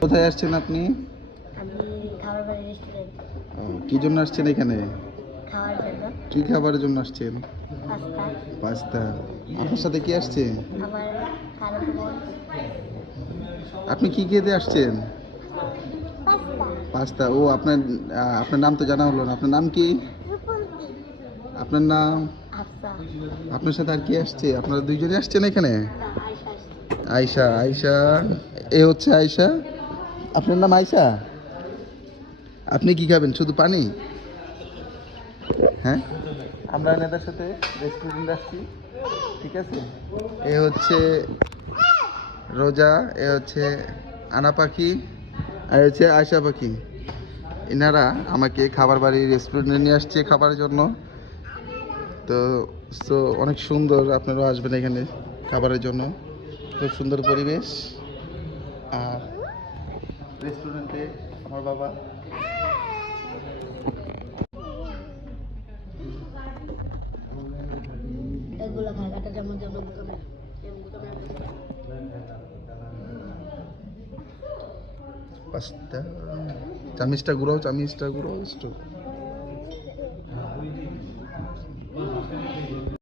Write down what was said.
কোথায় আসছেন আপনি? আমি খাবার বাড়ি রেস্টুরেন্ট। কি জন্য আসছেন এখানে? খাওয়ার জন্য। কি খাবারের জন্য আসছেন? পাস্তা। পাস্তা। আপনার সাথে কি আসছে? আমার খালাতো বোন। আপনি কি খেতে আসছেন? পাস্তা। পাস্তা। ও আপনার আপনার নাম তো জানা হলো না। আপনার নাম কি? রূপন্তী। আপনার নাম? আফসা। আপনার সাথে আর কি আসছে? আপনারা দুইজনে আসছেন এখানে? না, আয়শা আসছে। আয়শা। আয়শা। এ হচ্ছে আয়শা। আপনার নাম আয়শা? আপনি কি খাবেন? শুধু পানি? হ্যাঁ, আমরা নেতার সাথে রেস্টুরেন্টে আসছি, ঠিক আছে? এ হচ্ছে রোজা, এ হচ্ছে আনা পাখি, আর হচ্ছে আয়শা পাখি। এনারা আমাকে খাবার বাড়ি রেস্টুরেন্টে নিয়ে আসছে খাবারের জন্য। তো অনেক সুন্দর, আপনারাও আসবেন এখানে খাবারের জন্য। খুব সুন্দর পরিবেশ। আর রেস্টুরেন্টে আমার বাবা। এগুলো খায় কাটা চামচ যেমন বুঝবে। পাস্তা, চামিচটা ঘুরাও, চামিচটা ঘুরাও একটু।